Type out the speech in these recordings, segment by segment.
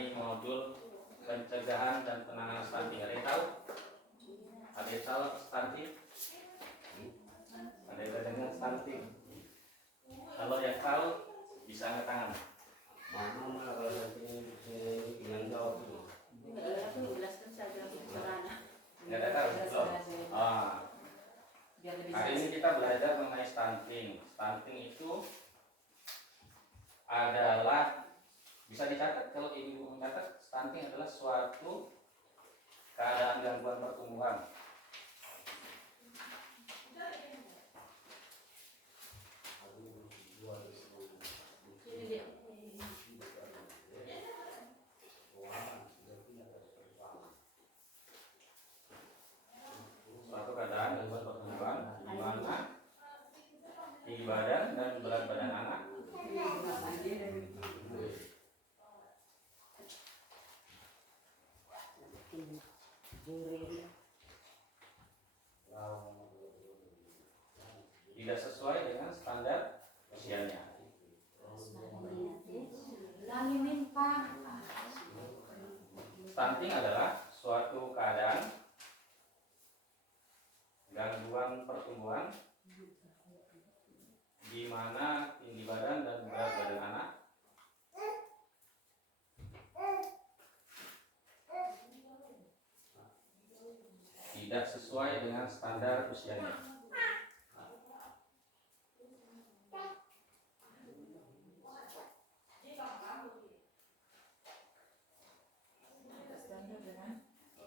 mengenai modul pencegahan dan penanganan stunting. Ada yang tahu? Ada yang tahu stunting? Ada yang dengar stunting? Kalau yang tahu bisa angkat tangan. Mana kalau stunting yang jawab itu? Aku jelaskan saja sederhana. Nggak ada tahu? Hari ini kita belajar mengenai stunting. Stunting itu adalah, bisa dicatat kalau ibu mencatat, stunting adalah suatu keadaan gangguan pertumbuhan di mana tinggi badan dan berat badan anak tidak sesuai dengan standar usianya. Stunting adalah suatu keadaan gangguan pertumbuhan di mana tinggi badan dan berat badan anak tidak sesuai dengan standar usianya.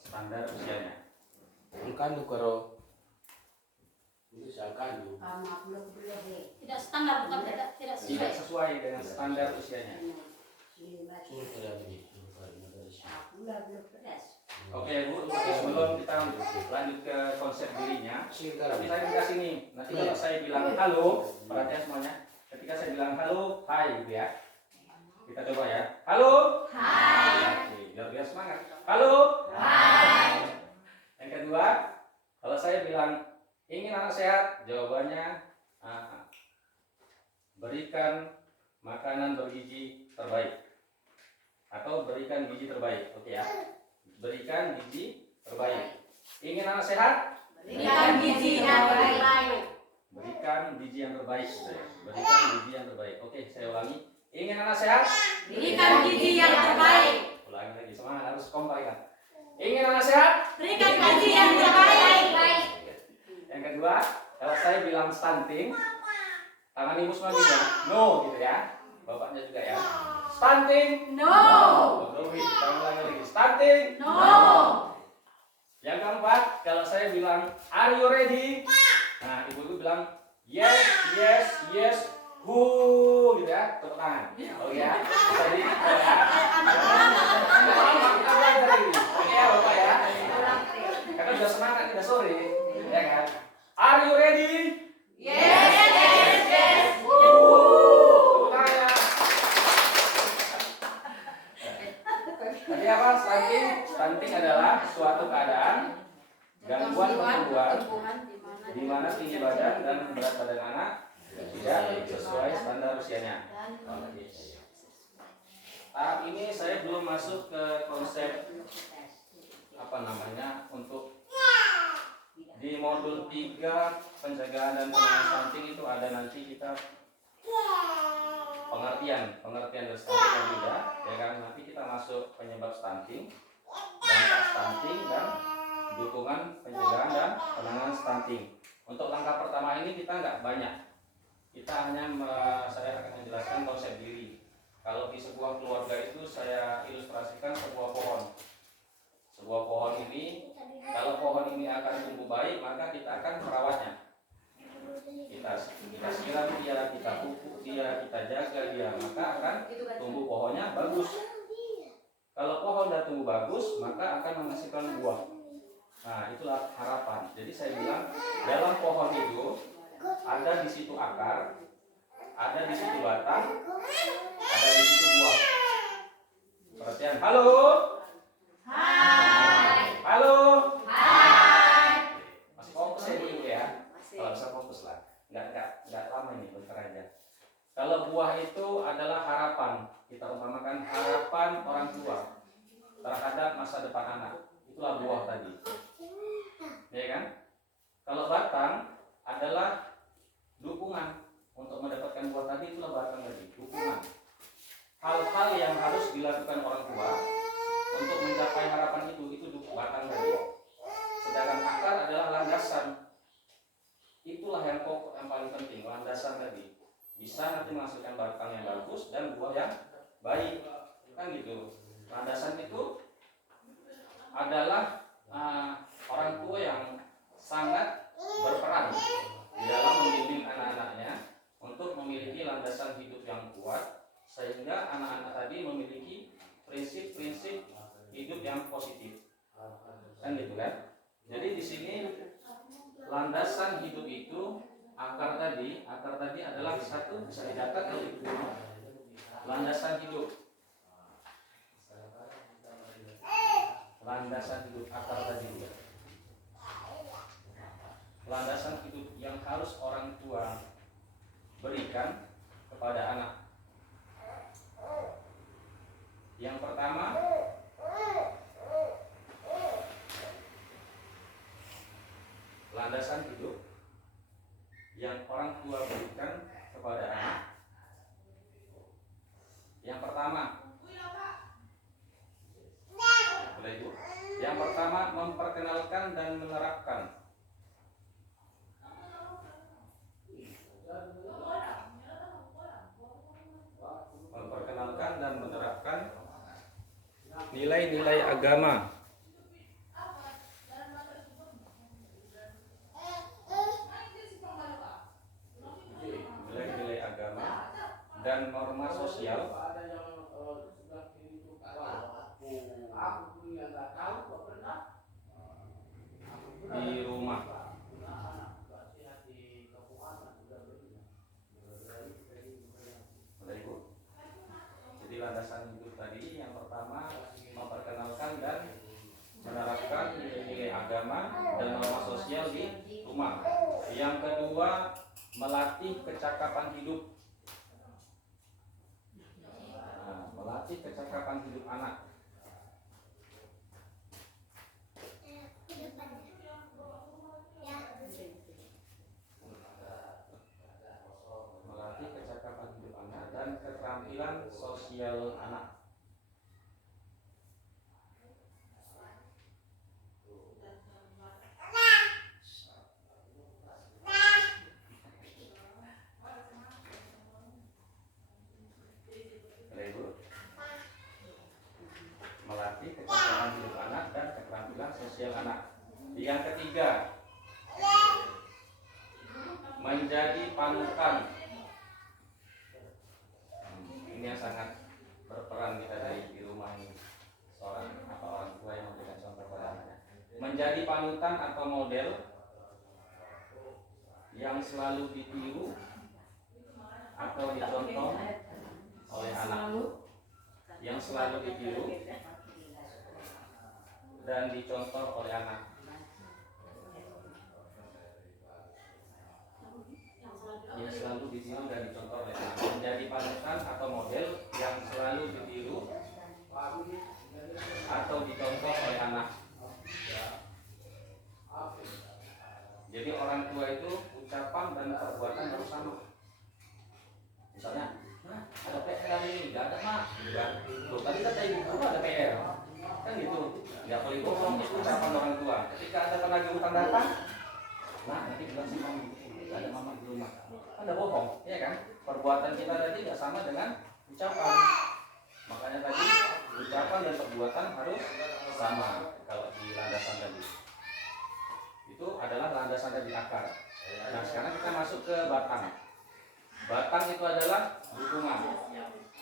Standar usianya. Angkan tu karo. Itu siakan tu. Tidak standar, bukan tidak Tidak sesuai. sesuai dengan standar usianya. Oke Bu, sebelum kita lanjut ke konsep dirinya, tapi saya dikasih nih. Nanti kalau saya bilang halo, perhatian semuanya. Ketika saya bilang halo, hai gitu ya. Kita coba ya. Halo. Hai. Oke, biar semangat. Halo. Hai. Yang kedua, kalau saya bilang ingin anak sehat, jawabannya berikan makanan bergizi terbaik atau berikan gizi terbaik. Oke ya. Berikan gizi terbaik. Ingin anak sehat? Berikan gizi yang terbaik. Berikan gizi yang terbaik. Berikan gizi yang terbaik. Oke, saya ulangi. Ingin anak sehat? Berikan gizi yang terbaik. Ulangi lagi, semangat, harus kompak kan. Ingin anak sehat? Berikan gizi yang terbaik. Yang kedua, kalau saya bilang stunting, tangan ibu semua gitu, no gitu ya. Bapaknya juga ya. Stunting? No. Kita ulangi lagi. Stunting? No. Yang keempat, kalau saya bilang are you ready? Nah, ibu bilang yes, yes, yes, who gitu ya, tepuk tangan. Oke ya. Jadi kita belajar ini. Oke ya Bapak ya. Karena sudah semangat, sudah sore, ya kan? Are you ready? Yes, yes, yes. Tepuk tangan ya. Tadi apa? Stunting adalah suatu keadaan gangguan pertumbuhan di mana tinggi badan dan berat badan anak tidak sesuai standar usianya. Tahap ini saya belum masuk ke konsep untuk di modul 3 pencegahan dan penanganan stunting itu ada nanti kita pengertian dari stunting yang beda, ya kan? Nanti kita masuk penyebab stunting, dampak stunting dan dukungan pencegahan dan penanganan stunting. Untuk langkah pertama ini kita nggak banyak, kita hanya saya akan menjelaskan konsep diri. Kalau di sebuah keluarga itu saya ilustrasikan sebuah pohon. Sebuah pohon ini, kalau pohon ini akan tumbuh baik, maka kita akan merawatnya. Kita siram dia, kita pupuk dia, kita jaga dia, maka akan tumbuh pohonnya bagus. Kalau pohon sudah tumbuh bagus, maka akan menghasilkan buah. Nah, itulah harapan. Jadi saya bilang dalam pohon itu ada di situ akar, ada di situ batang, ada di situ buah. Perhatian. Halo. Hai. Halo. Hai. Masih fokus ya dulu ya. Kalau bisa fokus lah. Nggak lama ini, bentar aja. Kalau buah itu adalah harapan. Kita umpamakan harapan orang tua. masa depan anak. Itulah buah tadi. Ya kan? Kalau batang adalah dukungan untuk mendapatkan buah tadi, itulah batang tadi, dukungan. Hal-hal yang harus dilakukan orang tua untuk mencapai harapan itu batang tadi. Sedangkan akar adalah landasan. Itulah yang pokok, yang paling penting, landasan tadi. Bisa nanti menghasilkan batang yang bagus dan buah yang baik, kan gitu. Landasan itu adalah orang tua yang sangat berperan di dalam membimbing anak-anaknya untuk memiliki landasan hidup yang kuat, sehingga anak-anak tadi memiliki prinsip-prinsip hidup yang positif, kan gitu kan. Jadi di sini landasan hidup itu akar tadi adalah satu, bisa dicatat dari landasan hidup. Landasan hidup akar tadi. Landasan hidup yang harus orang tua berikan kepada anak. Yang pertama, landasan hidup yang orang tua berikan kepada anak. Yang pertama, boleh Bu? Yang pertama, memperkenalkan dan menerapkan. Memperkenalkan dan menerapkan nilai-nilai agama. Nilai-nilai agama dan norma sosial di rumah. Boleh Bu? Jadi landasan hidup tadi yang pertama, memperkenalkan dan menerapkan nilai-nilai agama dan norma sosial di rumah. Yang kedua, melatih kecakapan hidup. Melatih kecakapan hidup anak. Melatih kecakapan hidup anak dan keterampilan sosial anak. Melatih kecakapan hidup anak dan keterampilan sosial anak. Yang ketiga, menjadi panutan. Ini yang sangat berperan kita di rumah ini, seorang orang tua yang memberikan contoh kepada anaknya. Menjadi panutan atau model yang selalu ditiru atau dicontoh oleh anak. Yang selalu ditiru dan dicontoh oleh anak. Yang selalu ditiru dan dicontoh oleh anak. Menjadi panutan atau model yang selalu ditiru atau dicontoh oleh anak. Jadi orang tua itu ucapan dan perbuatan harus sama. Misalnya, ada PR hari ini, nggak ada mak, gitu kan? Loh, tadi kata ibu guru ada PR, kan gitu. Nggak boleh bohong, itu ucapan orang tua. Ketika ada penagih utang datang, nah nanti bilang sama mama, nggak ada mama di rumah. Kan udah bohong, ya kan? Perbuatan kita tadi nggak sama dengan ucapan. Makanya tadi ucapan dan perbuatan harus sama kalau di landasan tadi. Itu adalah landasan dari akar. Nah sekarang kita masuk ke batang. Batang itu adalah dukungan.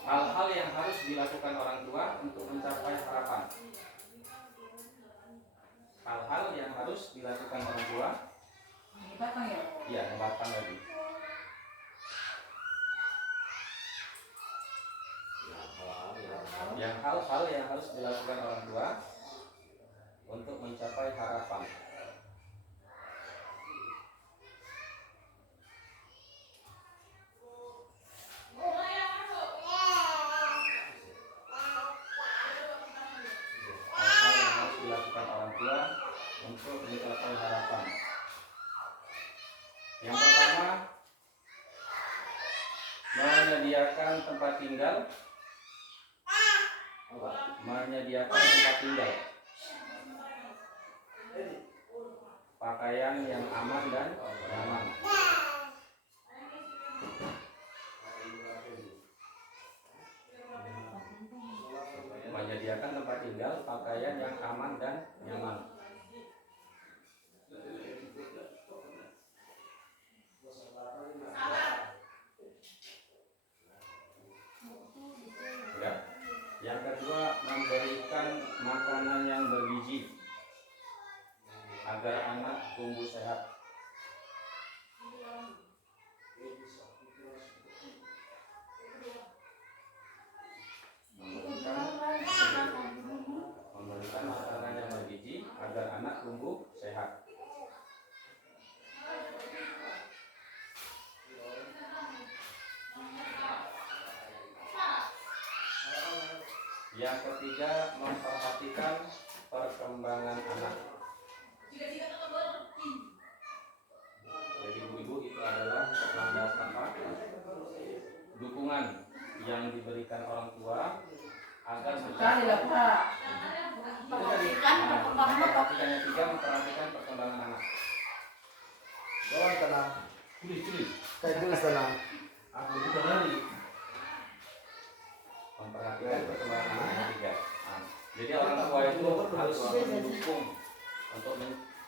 Hal-hal yang harus dilakukan orang tua untuk mencapai harapan. Hal-hal yang harus dilakukan orang tua. Batang ya? Iya, batang tadi. Yang hal-hal yang harus dilakukan orang tua untuk mencapai harapan. Hal-hal yang menyediakan tempat tinggal. Menyediakan tempat tinggal, pakaian yang aman dan nyaman. Menyediakan tempat tinggal, pakaian yang aman dan nyaman. Ya. Yang kedua, memberikan makanan yang bergizi agar anak tumbuh sehat. Memberikan makanan yang bergizi agar anak tumbuh sehat. Yang ketiga, memperhatikan perkembangan anak. Jadi ibu-ibu, itu adalah landasan dukungan yang diberikan orang tua agar Sekali lah Pak. Yang ketiga, memperhatikan perkembangan anak. Jangan tenang. Kayak jelas tenang. Aku juga lari. Memperhatikan perkembangan anak yang ketiga. Nah, jadi orang tua itu harus mendukung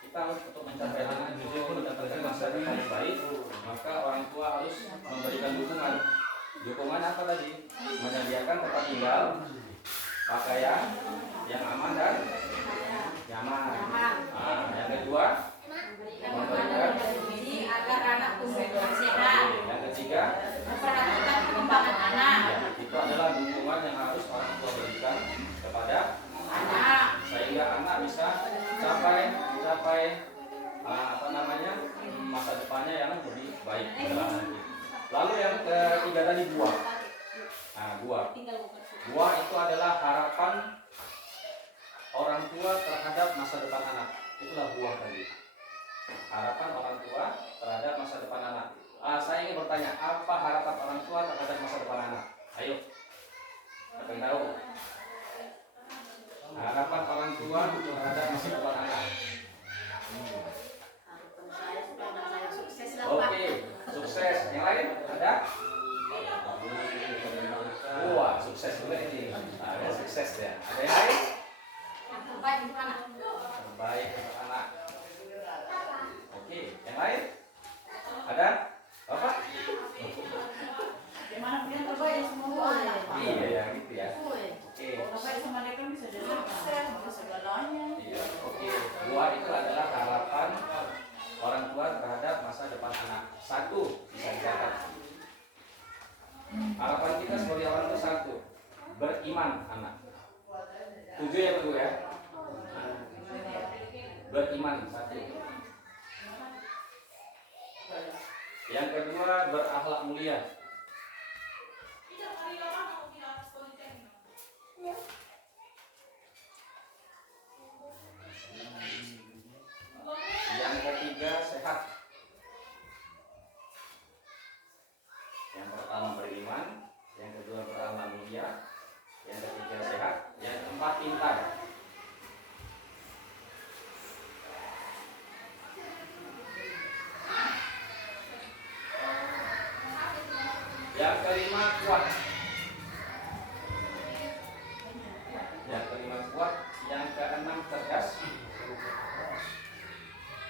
kita untuk mencapai anak itu mendapatkan masa depan yang baik, maka orang tua harus memberikan dukungan. Dukungan apa tadi? Menyediakan tempat tinggal, pakaian yang aman dan nyaman. Nah, yang kedua, memberikan agar anak tumbuh sehat. Yang ketiga, Memperhatikan perkembangan anak. ya, itu adalah dukungan yang harus orang tua berikan kepada Anak. sehingga anak bisa mencapai masa depannya yang lebih baik nanti. Lalu yang ketiga tadi buah. Nah, buah itu adalah harapan orang tua terhadap masa depan anak. Itulah buah tadi. Harapan orang tua terhadap masa depan anak. Saya ingin bertanya, apa harapan orang tua terhadap masa depan anak? Ayo, siapa yang tahu? Harapan orang tua terhadap masa depan anak. Oke, sukses. Yang lain ada? Wah, sukses juga ini. Ada sukses ya. Ada yang lain? Terbaik untuk anak. Terbaik untuk anak. Oke, yang lain? Ada? Bapak? Gimana punya terbaik semua? Iya ya, gitu ya. Oke. Terbaik sama dia kan bisa jadi sama segalanya. Iya, oke. Buah itu adalah harapan orang tua terhadap masa depan anak. Satu, bisa dicatat. Harapan kita sebagai orang tua satu, beriman anak. 7 ya Bu ya. Beriman satu. Yang kedua, berakhlak mulia. Yang ketiga, sehat. Yang pertama beriman, yang kedua berakhlak mulia, yang ketiga sehat, yang keempat pintar. Yang kelima kuat. Yang kelima kuat. Yang keenam cerdas.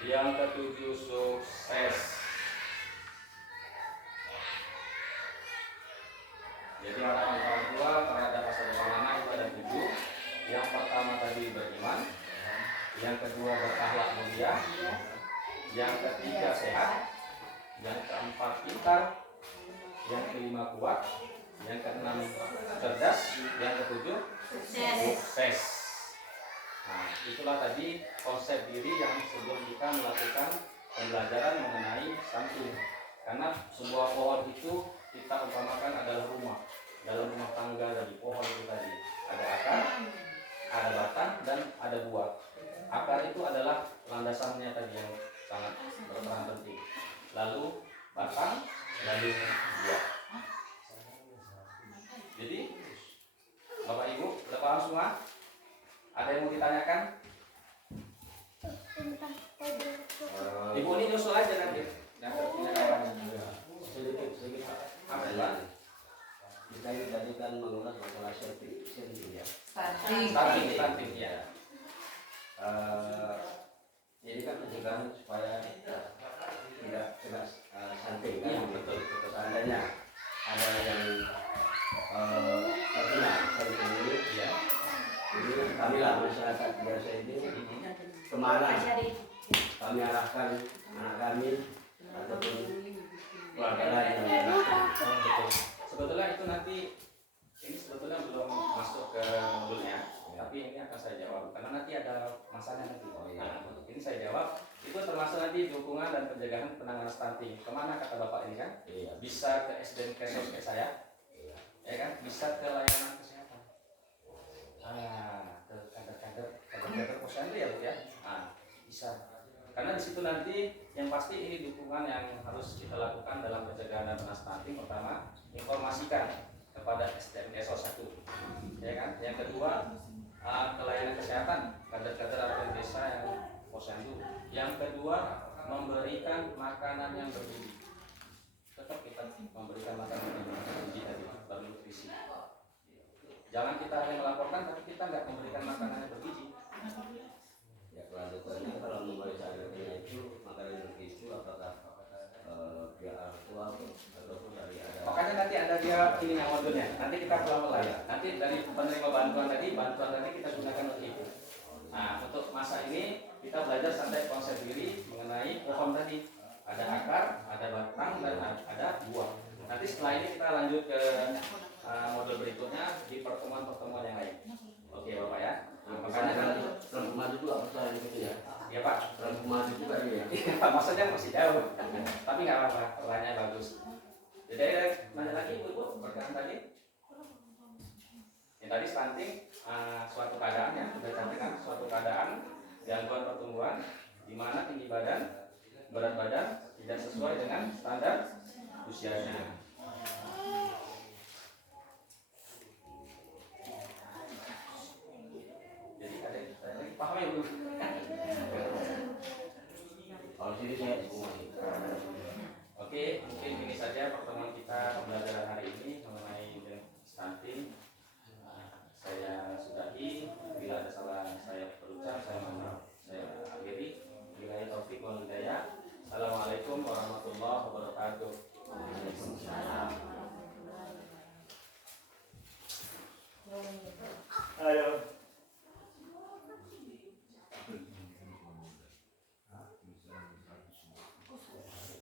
Yang ketujuh sukses. Jadi harapan orang tua terhadap masa depan anak itu ada 7. Yang pertama tadi beriman. Yang kedua berakhlak mulia. Yang ketiga sehat. Yang keempat pintar. Yang kelima kuat, yang keenam cerdas, yang ketujuh sukses. Nah, itulah tadi konsep diri yang sebelum kita melakukan pembelajaran mengenai stunting. Karena sebuah pohon itu kita umpamakan adalah rumah. Dalam rumah tangga tadi, pohon itu tadi ada akar, ada batang, dan ada buah. Akar itu adalah landasannya tadi yang sangat berperan penting. Lalu batang, lalu buah. semua? Ada yang mau ditanyakan? Ibu ini nyusul aja nanti. Nanti punya kawannya. Sedikit Pak. Apa ya, Pak? Kita ini tadi kan mengulas masalah senting ya. Stunting ya. Jadi kan pencegahan supaya tidak kena stunting kan. Iya, betul. Seandainya ada yang terkena stunting ini, Iya. jadi kami lah masyarakat biasa ini kemana kami arahkan anak kami ataupun keluarga lain yang menggunakan. Betul. Sebetulnya itu nanti ini sebetulnya belum masuk ke modulnya, tapi ini akan saya jawab karena nanti ada masanya nanti. Nah, untuk ini saya jawab itu termasuk nanti dukungan dan pencegahan penanganan stunting. Kemana kata bapak ini kan? Iya. Bisa ke SDN Kesos kayak saya, ya kan? Bisa ke layanan kesehatan. Ke kader posyandu ya bu ya. Bisa. Karena di situ nanti yang pasti ini dukungan yang harus kita lakukan dalam pencegahan dan penanganan stunting. Pertama, informasikan kepada SDN Kesos 1, ya kan? Yang kedua, ke layanan kesehatan kader-kader atau desa yang posyandu. Yang kedua, memberikan makanan yang bergizi. Tetap kita memberikan makanan yang bergizi tadi, bernutrisi. Jangan kita hanya melaporkan tapi kita nggak memberikan makanan yang bergizi. Ya kelanjutannya kalau memeriksa anaknya itu makanan itu apakah pihak orang tua ataupun dari ada. Makanya nanti ada dia ini yang modulnya. Nanti kita pelan-pelan ya. Nanti dari penerima bantuan tadi kita gunakan untuk itu. Nah, untuk masa ini kita belajar sampai konsep diri mengenai pohon tadi. Ada akar, ada batang, dan ada buah. Nanti setelah ini kita lanjut ke modul berikutnya di pertemuan-pertemuan yang lain. Oke Bapak ya. Makanya kan rempah madu juga persoalan gitu ya. Ya Pak. Rempah madu juga dia. Maksudnya masih jauh. Tapi nggak apa-apa, pertanyaannya bagus. Jadi ada nanya lagi ibu berkenan tadi. Yang tadi stunting suatu keadaan ya, sudah cantikkan suatu keadaan gangguan pertumbuhan di mana tinggi badan, berat badan tidak sesuai dengan standar usianya.